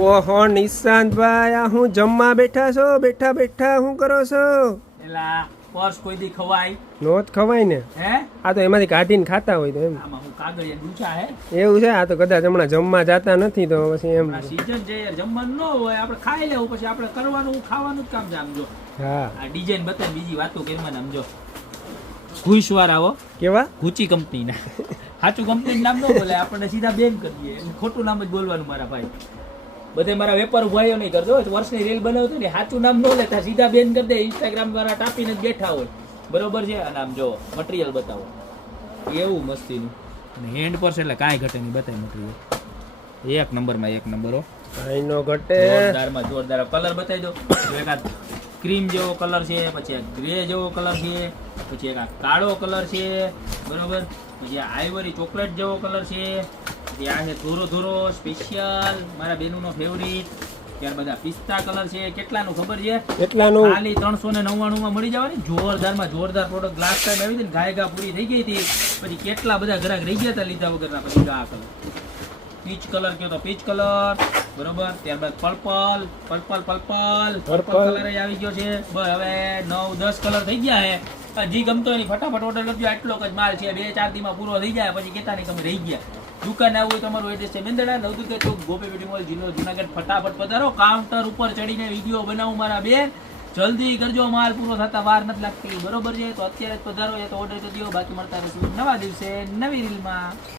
ઓહો નિશાંતભાઈ, આ હું જમવા બેઠા છો? બેઠા બેઠા શું કરો છો? એલા પર્સ કોઈ દી ખવાય? નોત ખવાય ને. હે આ તો એમાંથી કાઢીને ખાતા હોય તો એમ. આમાં હું કાગળિયા ડૂચા હે એવું છે. આ તો કદાચ હમણાં જમવા જાતા નથી તો પછી એમ. આ સીઝન છે યાર, જમવાનું ન હોય આપણે ખાઈ લેવું, પછી આપણે કરવાનું ખાવાનું જ કામ છે. આમ જો હા, આ ડિઝાઇન બતાવી બીજી વાતો કરી મને. આમ જો ઘુઈશવાર આવો કેવા ગુચી કંપનીના. સાચું કંપનીનું નામ ન બોલે, આપણને સીધા બેન કરી દઈએ. ખોટું નામ જ બોલવાનું મારા ભાઈ. બધે મારા વેપાર ભાઈઓ નહીં કરતો, વર્ષની રીલ બનાવતો ને સાચું નામ ન લેતા સીધા બેન કરી દે. ઇન્સ્ટાગ્રામ દ્વારા ટાપીને જ બેઠા હોય, બરોબર છે. અને આમ જો મટીરિયલ બતાવો એવું મસ્તીનું. અને હેન્ડ પર્સ એટલે કાંઈ ઘટે નહીં, બતાય મટીરિયલ એક નંબરમાં એક નંબર હો. કાંઈ નો ઘટે. જોરદારમાં જોરદાર કલર બતાવી દો. એકાદ ક્રીમ જેવો કલર છે, પછી આ ગ્રે જેવો કલર છે, પછી એક આ કાળો કલર છે, બરોબર. પછી આ આઈવરી ચોકલેટ જેવો કલર છે, પછી આ છે ધોરો ધોરો સ્પેશિયલ મારા બેનુનો ફેવરિટ. ત્યારબાદ આ પિસ્તા કલર છે. કેટલાનું ખબર છે? કેટલાનું? ખાલી 399 માં મળી જવાની. જોરદારમાં જોરદાર પ્રોડક્ટ. લાસ્ટ ટાઈમ આવી હતી ને ગાય પૂરી થઈ ગઈ હતી, પછી કેટલા બધા ગ્રાહક રહી ગયા હતા લીધા વગરના. પછી આ કલર પીચ કલર કયો તો પીચ કલર, બરોબર. ત્યારબાદ purple purple purple purple colour આવી ગયો છે. બસ હવે 9-10 કલર થઈ ગયા છે. હજી ગમતો નહીં ફટાફટ ઓર્ડર કરજો. આટલો જ માલ છે, 2-4 દીમાં પૂરો થઈ જાય. પછી કેતા નહીં તમે રહી ગયા. દુકાન આવવું હોય તમારું એડ્રેસ છે મેંદડા નવદુર્ગા ચોક, ગોપી બ્યુટી મોલ, જિલ્લો જુનાગઢ. ફટાફટ પધારો. કાઉન્ટર ઉપર ચડીને વિડીયો બનાવું મારા બેન. જલ્દી કરજો, માલ પૂરો થતા વાર નથી લાગતી, બરોબર છે. તો અત્યારે જ પધારો, તો ઓર્ડર કરી દો. બાકી મળતા રહીશું નવા દિવસે નવી રીલમાં.